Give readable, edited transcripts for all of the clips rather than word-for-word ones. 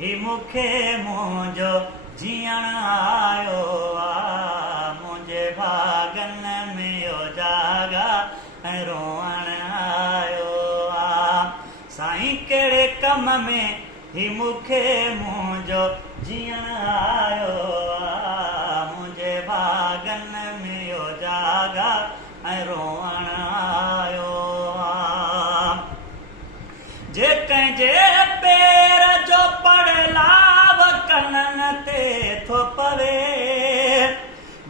ही मूंखे मुंहिंजो जीअण आयो आ। मुंहिंजे भागन में यो जागा ऐं रोअण आयो आ। साईं कहिड़े कम में ही मूंखे मुंहिंजो जीअण आयो आ। मुंहिंजे भागन में यो जागा ऐं रोअण आयो आ। जे कंहिंजे पेर जो पड़लाव कननि ते थो पवे,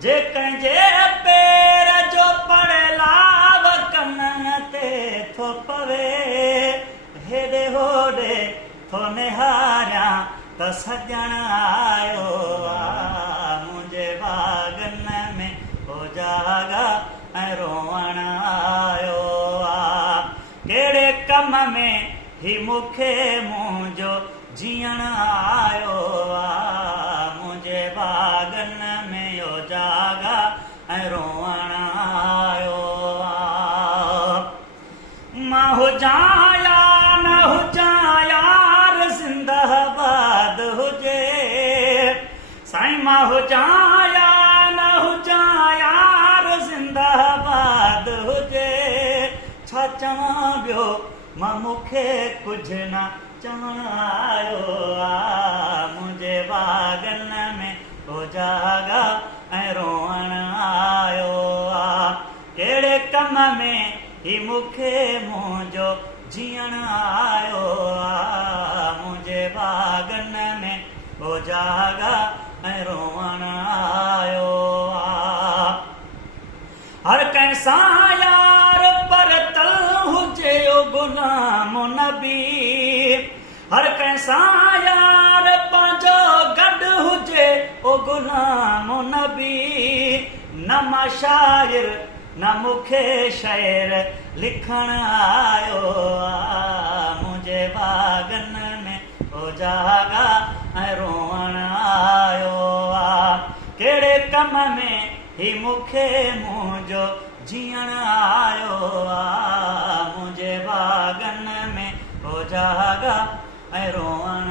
जे कंहिंजे पेर जो पड़लाव कननि ते थो पवे, हेॾे होॾे थो निहारियां त सजण आयो आ। मुंहिंजे बागन में हो जागा ऐं रोअण आयो आ। कहिड़े कम में ही मूंखे मुंहिंजो जीअण आयो आ। मुंहिंजे बागन में यो जागा ऐं रोअण आयो आ। मां हुजां या न हुजां यार ज़िंदाबाद हुजे, साईं मां हुजां या न हुजां यार ज़िंदाबाद हुजे। छा चवां ॿियो मां मूंखे कुझु न चवण आयो आ। मुंहिंजे बागन में हो जागा ऐं रोअण आयो आ। कहिड़े कम में ही मूंखे मुंहिंजो जीअण आयो आ। मुंहिंजे बागन में हो जागा ऐं रोअण आयो आ। हर कंहिं सां यार पर तल हुजे ओ गुलाम नबी, हर कंहिं सां यार पंहिंजो गॾु हुजे ओ गुलाम नबी। न मां शाइर न मूंखे शेर लिखण आयो आ। मुंहिंजे बागन में हो जागा ऐं रोअण आयो आ। कहिड़े कम में ही मूंखे मुंहिंजो जीअण आयो आ। मुंहिंजे बागन में हो जागा ऐं रोअण